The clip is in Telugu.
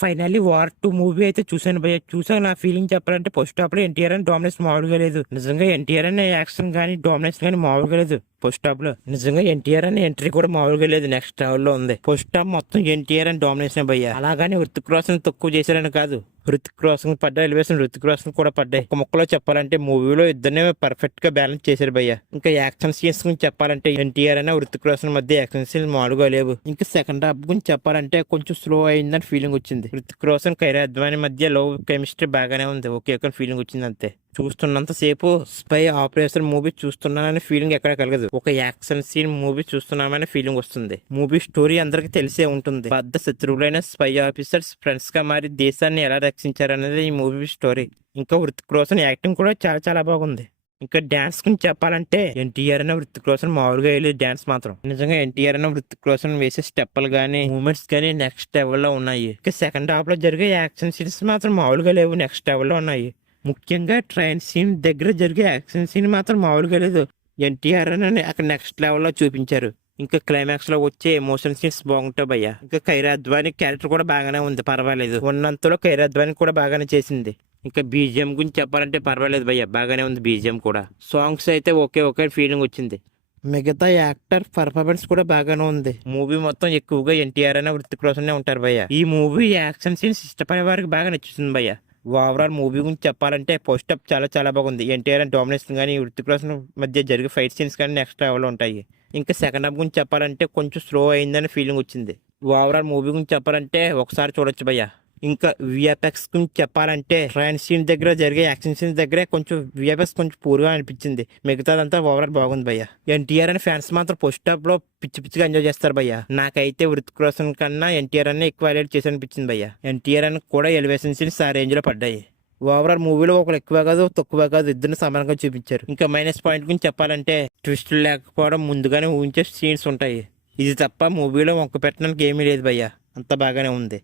ఫైనల్లీ వార్ 2 మూవీ అయితే చూసాను భయ్య. చూసాక నా ఫీలింగ్ చెప్పాలంటే ఫస్ట్ హాఫ్‌లో ఎన్టీఆర్ అని డామినేషన్ మామూలుగా లేదు. నిజంగా ఎన్టీఆర్ అనే యాక్షన్ గాని, డామినేషన్ గాని మామూలుగా లేదు ఫస్ట్ హాఫ్ లో. నిజంగా ఎన్టీఆర్ అని ఎంట్రీ కూడా మామూలుగా లేదు. నెక్స్ట్ లెవెల్ లో ఉంది. ఫస్ట్ హాఫ్ మొత్తం ఎన్టీఆర్ అని డామినేషన్ భయ్య. అలాగని హృతిక్ రోషన్ తక్కువ చేశారని కాదు. హృతిక్ రోషన్ పడ్డ ఎలివేషన్ హృతిక్ రోషన్ కూడా పడ్డాయి. ఒక ముక్కలో చెప్పాలంటే మూవీలో ఇద్దరినే పర్ఫెక్ట్ గా బ్యాలెన్స్ చేశారు భయ్య. ఇంకా యాక్షన్ సీన్స్ గురించి చెప్పాలంటే ఎన్టీఆర్ అనే హృతిక్ రోషన్ మధ్య యాక్షన్ సీన్స్ మామూలుగా లేవు. ఇంకా సెకండ్ హాఫ్ గురించి చెప్పాలంటే కొంచెం స్లో అయిందని ఫీలింగ్ వచ్చింది. హృతిక్ రోషన్ కైరా అద్వాని మధ్య లవ్ కెమిస్ట్రీ బాగానే ఉంది. ఓకే ఒక ఫీలింగ్ వచ్చింది అంతే. చూస్తున్నంత సేపు స్పై ఆపరేషన్ మూవీ చూస్తున్నాననే ఫీలింగ్ ఎక్కడ కలగదు. ఒక యాక్షన్ సీన్ మూవీ చూస్తున్నామనే ఫీలింగ్ వస్తుంది. మూవీ స్టోరీ అందరికి తెలిసే ఉంటుంది. పెద్ద శత్రువులైన స్పై ఆఫీసర్స్ ఫ్రెండ్స్ గా మారి దేశాన్ని ఎలా రక్షించారనేది ఈ మూవీ స్టోరీ. ఇంకా హృతిక్ రోషన్ యాక్టింగ్ కూడా చాలా చాలా బాగుంది. ఇంకా డాన్స్ గురించి చెప్పాలంటే ఎన్టీఆర్ అనే హృతిక్ రోషన్ మామూలుగా వెళ్ళి డాన్స్ మాత్రం నిజంగా ఎన్టీఆర్ అనే హృతిక్ రోషన్ వేసే స్టెప్పులు గానీ మూమెంట్స్ గానీ నెక్స్ట్ లెవెల్ లో ఉన్నాయి. ఇంకా సెకండ్ హాఫ్ లో జరిగే యాక్షన్ సీన్స్ మాత్రం మామూలుగా లేవు. నెక్స్ట్ లెవెల్ లో ఉన్నాయి. ముఖ్యంగా ట్రైన్ సీన్ దగ్గర జరిగే యాక్షన్ సీన్ మాత్రం మామూలుగా లేదు. ఎన్టీఆర్ అని అక్కడ నెక్స్ట్ లెవెల్లో చూపించారు. ఇంకా క్లైమాక్స్ లో వచ్చే ఎమోషన్ సీన్స్ బాగుంటాయి భయ్య. ఇంకా కైరా అద్వాని క్యారెక్టర్ కూడా బాగానే ఉంది, పర్వాలేదు. ఉన్నంతలో కైరా అద్వాని కూడా బాగానే చేసింది. ఇంకా బీజిఎం గురించి చెప్పాలంటే పర్వాలేదు భయ్య, బాగానే ఉంది బీజిఎం కూడా. సాంగ్స్ అయితే ఒకే ఫీలింగ్ వచ్చింది. మిగతా యాక్టర్ పర్ఫార్మెన్స్ కూడా బాగానే ఉంది. మూవీ మొత్తం ఎక్కువగా ఎన్టీఆర్ అనే హృతిక్ రోషన్ ఉంటారు భయ్య. ఈ మూవీ యాక్షన్ సీన్స్ ఇష్టపడే వారికి బాగా నచ్చుతుంది భయ్య. ఓవరాల్ మూవీ గురించి చెప్పాలంటే ఫస్ట్ హాఫ్ చాలా చాలా బాగుంది. ఎన్టీఆర్ అండ్ డామినేషన్ కానీ హృతిక్ రోషన్ మధ్య జరిగే ఫైట్ సీన్స్ కానీ నెక్స్ట్ లెవెల్ ఉంటాయి. ఇంకా సెకండ్ హాఫ్ గురించి చెప్పాలంటే కొంచెం స్లో అయిందని ఫీలింగ్ వచ్చింది. ఓవరాల్ మూవీ గురించి చెప్పాలంటే ఒకసారి చూడొచ్చు భయ్య. ఇంకా విఎఫ్ఎక్స్ గురించి చెప్పాలంటే ట్రైన్ సీన్ దగ్గర జరిగే యాక్షన్ సీన్స్ దగ్గరే కొంచెం విఎఫ్ఎక్స్ కొంచెం పూర్గా అనిపించింది. మిగతాదంతా ఓవరాల్ బాగుంది భయ్య. ఎన్టీఆర్ అని ఫ్యాన్స్ మాత్రం ఫస్ట్ హాఫ్ లో పిచ్చిగా ఎంజాయ్ చేస్తారు భయ్య. నాకైతే హృతిక్ రోషన్ కన్నా ఎన్టీఆర్ అనే ఎక్కువ హైలైట్ చేసి అనిపించింది భయ్య. ఎన్టీఆర్ అని కూడా ఎలివేషన్ సీన్స్ ఆ రేంజ్ లో పడ్డాయి. ఓవరాల్ మూవీలో ఒకరు ఎక్కువ కాదు తక్కువ కాదు, ఇద్దరిని సమానంగా చూపించారు. ఇంకా మైనస్ పాయింట్ గురించి చెప్పాలంటే ట్విస్ట్ లేకపోవడం, ముందుగానే ఊహించే సీన్స్ ఉంటాయి. ఇది తప్ప మూవీలో వంక పెట్టడానికి ఏమీ లేదు భయ్య, అంత బాగానే ఉంది.